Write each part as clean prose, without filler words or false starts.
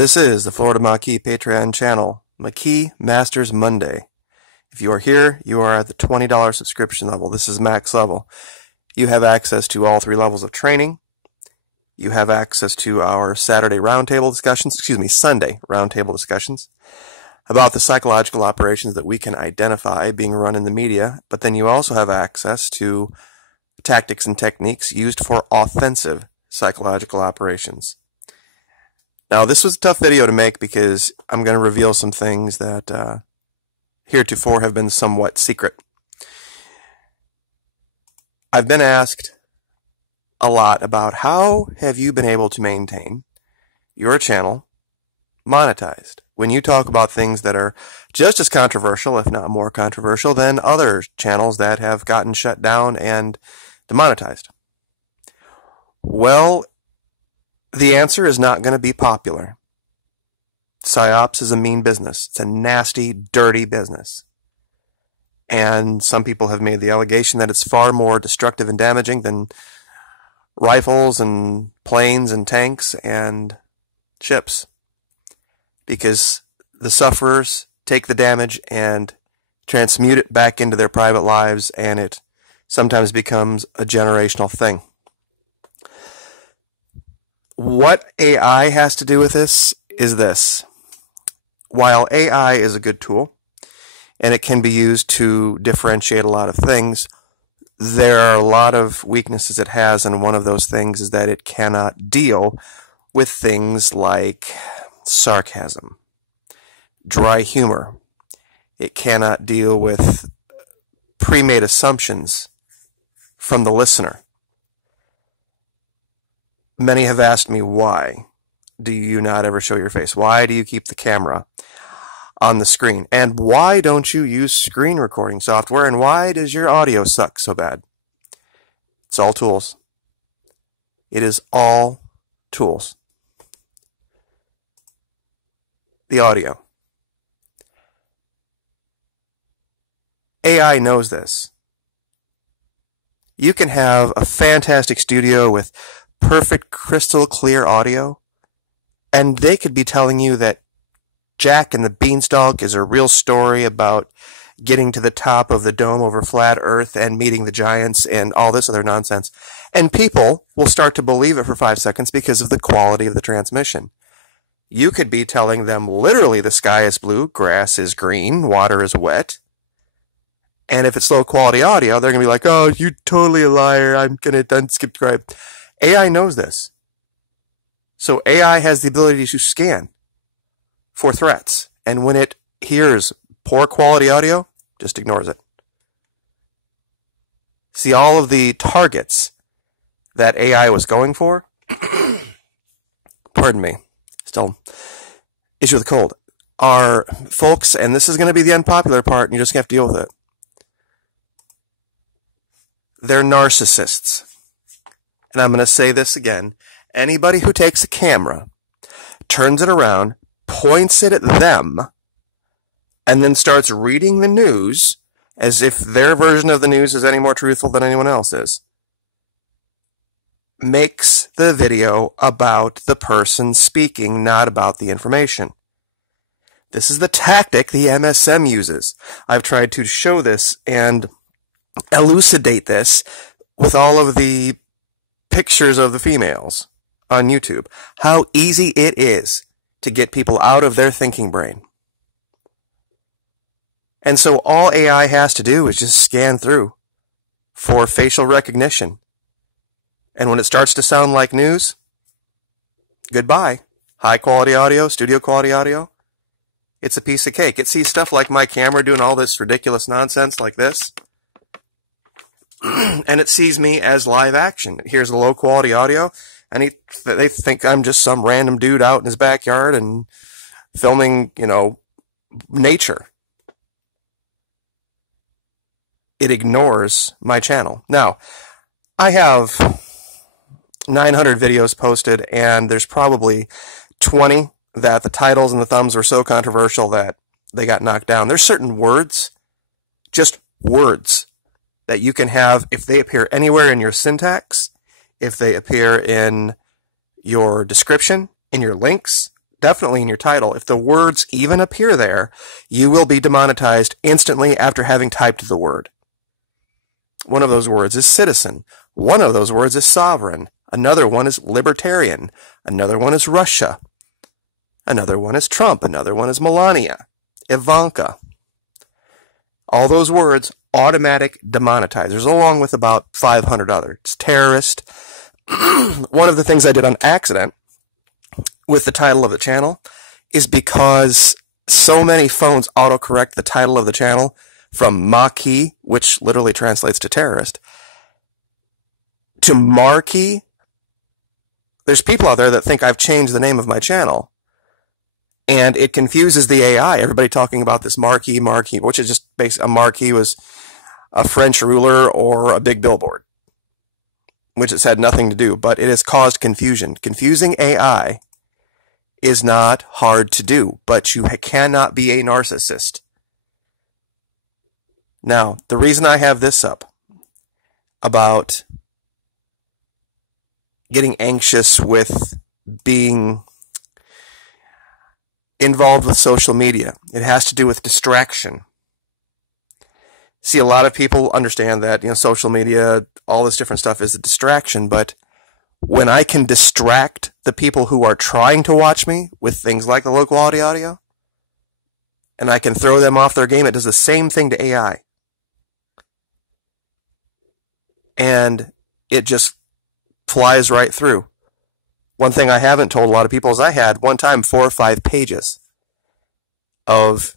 This is the Florida Maquis Patreon channel, Maquis Masters Monday. If you are here, you are at the $20 subscription level. This is max level. You have access to all 3 levels of training. You have access to our Sunday roundtable discussions about the psychological operations that we can identify being run in the media, but then you also have access to tactics and techniques used for offensive psychological operations. Now, this was a tough video to make because I'm going to reveal some things that heretofore have been somewhat secret. I've been asked a lot about how have you been able to maintain your channel monetized when you talk about things that are just as controversial, if not more controversial, than other channels that have gotten shut down and demonetized. Well, the answer is not going to be popular. PsyOps is a mean business. It's a nasty, dirty business. And some people have made the allegation that it's far more destructive and damaging than rifles and planes and tanks and ships. Because the sufferers take the damage and transmute it back into their private lives, and it sometimes becomes a generational thing. What AI has to do with this is this. While AI is a good tool, and it can be used to differentiate a lot of things, there are a lot of weaknesses it has, and one of those things is that it cannot deal with things like sarcasm, dry humor. It cannot deal with pre-made assumptions from the listener. Many have asked me, why do you not ever show your face? Why do you keep the camera on the screen? And why don't you use screen recording software? And why does your audio suck so bad? It's all tools. It is all tools. The audio. AI knows this. You can have a fantastic studio with perfect crystal clear audio, and they could be telling you that Jack and the Beanstalk is a real story about getting to the top of the dome over flat earth and meeting the giants and all this other nonsense. And people will start to believe it for 5 seconds because of the quality of the transmission. You could be telling them literally the sky is blue, grass is green, water is wet. And if it's low quality audio, they're going to be like, oh, you're totally a liar. I'm going to unsubscribe. AI knows this. So AI has the ability to scan for threats. And when it hears poor quality audio, just ignores it. See, all of the targets that AI was going for, pardon me, still issue with the cold, are folks, and this is going to be the unpopular part, and you just have to deal with it. They're narcissists. And I'm going to say this again. Anybody who takes a camera, turns it around, points it at them, and then starts reading the news as if their version of the news is any more truthful than anyone else's, makes the video about the person speaking, not about the information. This is the tactic the MSM uses. I've tried to show this and elucidate this with all of the pictures of the females on YouTube. How easy it is to get people out of their thinking brain. And so all AI has to do is just scan through for facial recognition. And when it starts to sound like news, goodbye. High quality audio, studio quality audio, it's a piece of cake. It sees stuff like my camera doing all this ridiculous nonsense like this, and it sees me as live action. It hears the low quality audio, and they think I'm just some random dude out in his backyard and filming, nature. It ignores my channel. Now, I have 900 videos posted, and there's probably 20 that the titles and the thumbs were so controversial that they got knocked down. There's certain words, just words, that you can have if they appear anywhere in your syntax, if they appear in your description, in your links, definitely in your title, if the words even appear there, you will be demonetized instantly after having typed the word. One of those words is citizen. One of those words is sovereign. Another one is libertarian. Another one is Russia. Another one is Trump. Another one is Melania, Ivanka. All those words, automatic demonetizers, along with about 500 others. Terrorist. One of the things I did on accident with the title of the channel is because so many phones autocorrect the title of the channel from Maquis, which literally translates to terrorist, to Marquis. There's people out there that think I've changed the name of my channel, and it confuses the AI. Everybody talking about this Marquis, which is just basically a Marquis was a French ruler or a big billboard, which it's had nothing to do, but it has caused confusion. Confusing AI is not hard to do, but you cannot be a narcissist. Now, the reason I have this up about getting anxious with being involved with social media, it has to do with distraction. See, a lot of people understand that, social media, all this different stuff is a distraction, but when I can distract the people who are trying to watch me with things like the low quality audio, and I can throw them off their game, it does the same thing to AI. And it just flies right through. One thing I haven't told a lot of people is I had one time 4 or 5 pages of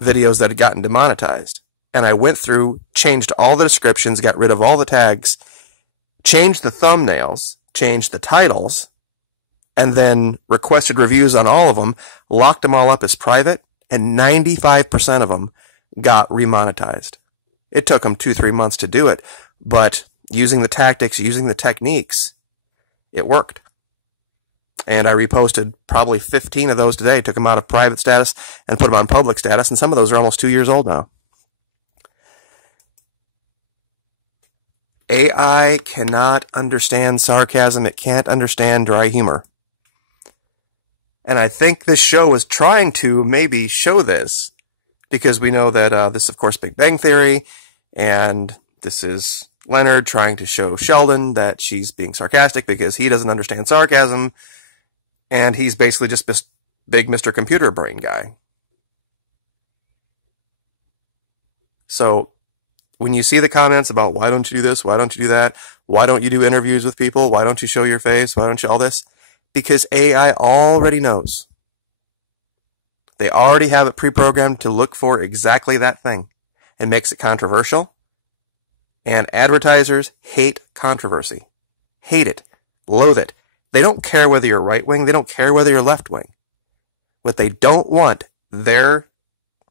videos that had gotten demonetized. And I went through, changed all the descriptions, got rid of all the tags, changed the thumbnails, changed the titles, and then requested reviews on all of them, locked them all up as private, and 95% of them got remonetized. It took them 2-3 months to do it, but using the tactics, using the techniques, it worked. And I reposted probably 15 of those today, took them out of private status and put them on public status, and some of those are almost 2 years old now. AI cannot understand sarcasm. It can't understand dry humor. And I think this show was trying to maybe show this, because we know that this is, of course, Big Bang Theory, and this is Leonard trying to show Sheldon that she's being sarcastic because he doesn't understand sarcasm, and he's basically just this big Mr. Computer Brain guy. So when you see the comments about why don't you do this, why don't you do that, why don't you do interviews with people, why don't you show your face, why don't you all this? Because AI already knows. They already have it pre-programmed to look for exactly that thing. It makes it controversial. And advertisers hate controversy. Hate it. Loathe it. They don't care whether you're right-wing. They don't care whether you're left-wing. What they don't want their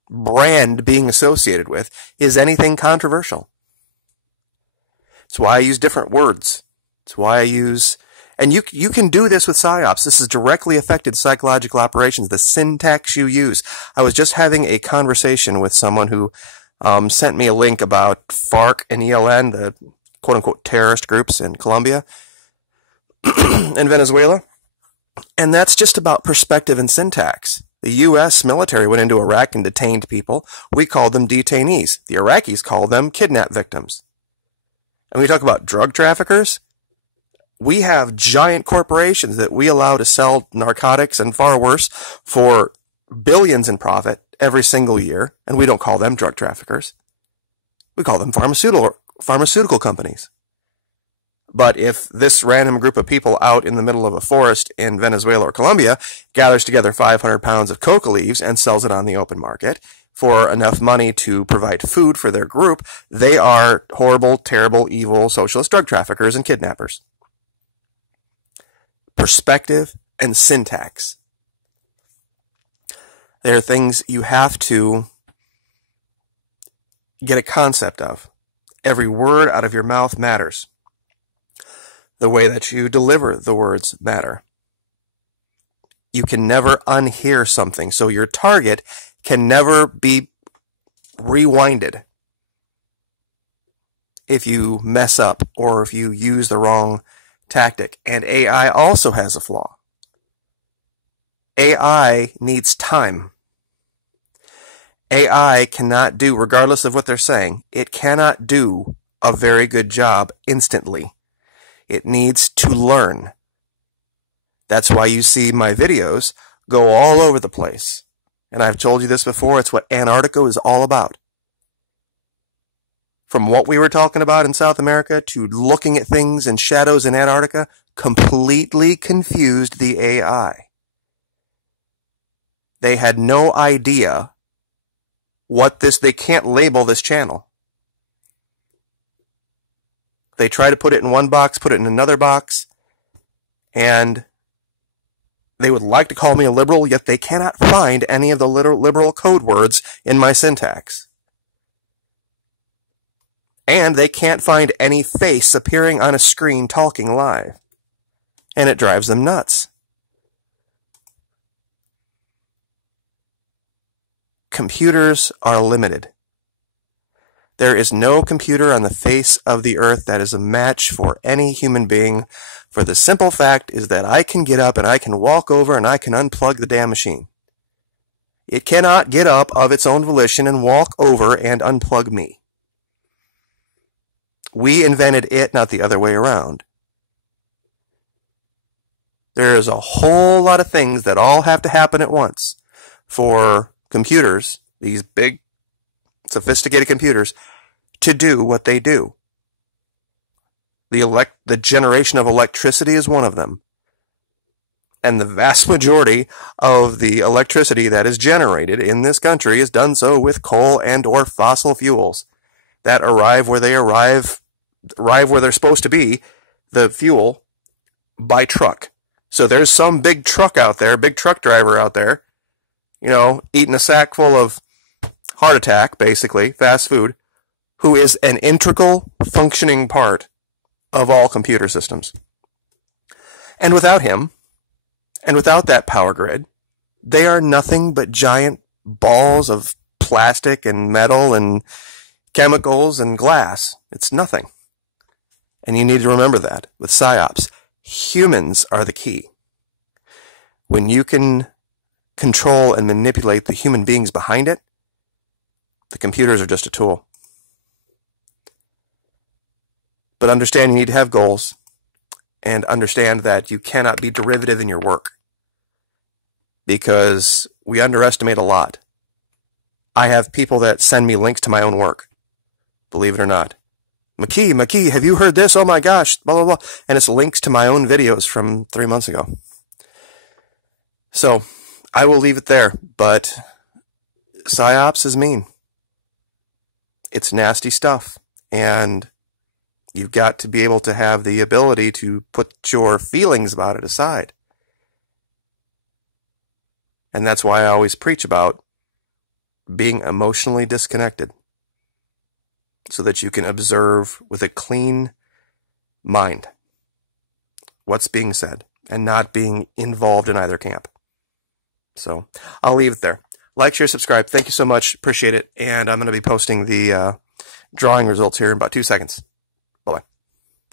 brand being associated with is anything controversial. It's why I use different words. It's why I use... And you can do this with PsyOps. This has directly affected psychological operations, the syntax you use. I was just having a conversation with someone who sent me a link about FARC and ELN, the quote-unquote terrorist groups in Colombia and Venezuela. And that's just about perspective and syntax. The U.S. military went into Iraq and detained people. We called them detainees. The Iraqis called them kidnap victims. And we talk about drug traffickers. We have giant corporations that we allow to sell narcotics and far worse for billions in profit every single year, and we don't call them drug traffickers. We call them pharmaceutical companies. But if this random group of people out in the middle of a forest in Venezuela or Colombia gathers together 500 pounds of coca leaves and sells it on the open market for enough money to provide food for their group, they are horrible, terrible, evil socialist drug traffickers and kidnappers. Perspective and syntax. There are things you have to get a concept of. Every word out of your mouth matters. The way that you deliver the words matter. You can never unhear something, so your target can never be rewinded if you mess up or if you use the wrong tactic. And AI also has a flaw. AI needs time. AI cannot do, regardless of what they're saying, it cannot do a very good job instantly. It needs to learn. That's why you see my videos go all over the place. And I've told you this before, it's what Antarctica is all about. From what we were talking about in South America to looking at things in shadows in Antarctica, completely confused the AI. They had no idea what they can't label this channel. They try to put it in one box, put it in another box, and they would like to call me a liberal, yet they cannot find any of the liberal code words in my syntax. And they can't find any face appearing on a screen talking live. And it drives them nuts. Computers are limited. There is no computer on the face of the earth that is a match for any human being, for the simple fact is that I can get up and I can walk over and I can unplug the damn machine. It cannot get up of its own volition and walk over and unplug me. We invented it, not the other way around. There's a whole lot of things that all have to happen at once for computers, these big, sophisticated computers, to do what they do. The generation of electricity is one of them. And the vast majority of the electricity that is generated in this country is done so with coal and or fossil fuels that arrive where they're supposed to be, the fuel, by truck. So there's some big truck out there, big truck driver out there, eating a sack full of heart attack, basically, fast food, who is an integral functioning part of all computer systems. And without him, and without that power grid, they are nothing but giant balls of plastic and metal and chemicals and glass. It's nothing. And you need to remember that with PSYOPs. Humans are the key. When you can control and manipulate the human beings behind it, the computers are just a tool. But understand you need to have goals, and understand that you cannot be derivative in your work, because we underestimate a lot. I have people that send me links to my own work, believe it or not. McKee, have you heard this? Oh my gosh, blah, blah, blah. And it's links to my own videos from 3 months ago. So, I will leave it there, but PSYOPs is mean. It's nasty stuff, and you've got to be able to have the ability to put your feelings about it aside. And that's why I always preach about being emotionally disconnected, so that you can observe with a clean mind what's being said and not being involved in either camp. So I'll leave it there. Like, share, subscribe. Thank you so much. Appreciate it. And I'm going to be posting the drawing results here in about 2 seconds. Bye-bye.